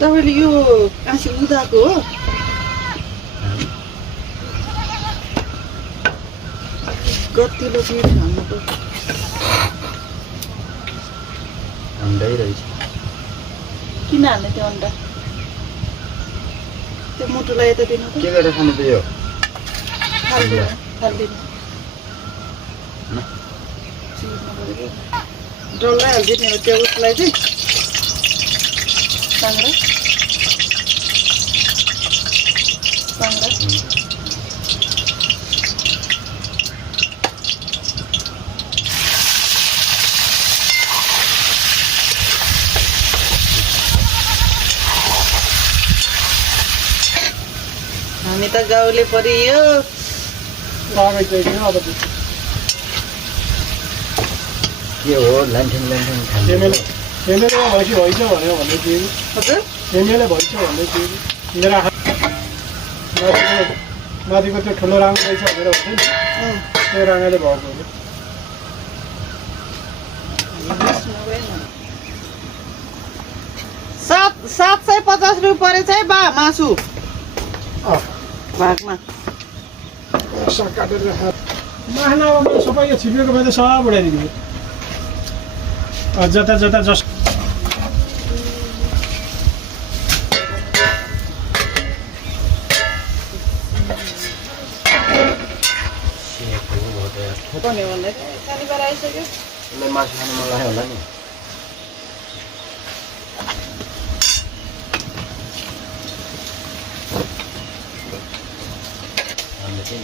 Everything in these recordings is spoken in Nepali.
तपाईले यो काँसी उदाको हो गतिलो फेरि हाल्नु पर्छ अन्डै रहेछ किन हाल्ने त्यो अन्डा त्यो मुटुलाई यता दिनु के गरेर खानु त यो हालिदिनु डल्लै हालिदिने हो त्यो उसलाई चाहिँ साङ्ग्रा हामी त गाउँले परियो के हो लान्ठिङ खानु फेमेलमा भैँसी भइछ भनेर भन्दै थियो हजुर फेमेलै भइछ भन्दै थियो मेरो आँखा माथिको त्यो ठुलो राङ रहेछ भनेर भन्दै नि त्यो राङले भएको हो 750 रुपियाँ परेछ है बा मासु भागमा साग काटेर मासु सबै यो छिपेको भए त सब उडाइदिने जता जता जस शनिबार आइसक्यो मासु खानु मन लाग्यो होला नि हामीले चाहिँ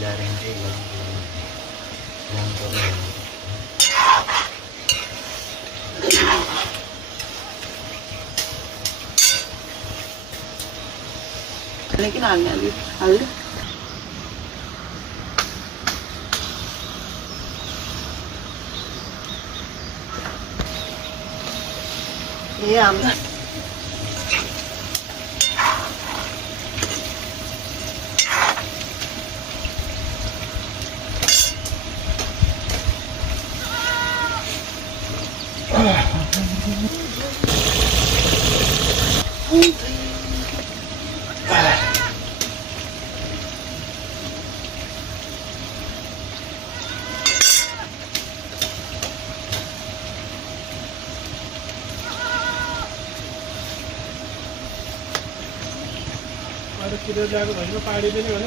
ल्याएर किन हाल्ने हाल्दै ए हाम्रो किलो ल्याएको भनेको पाडिदिने भने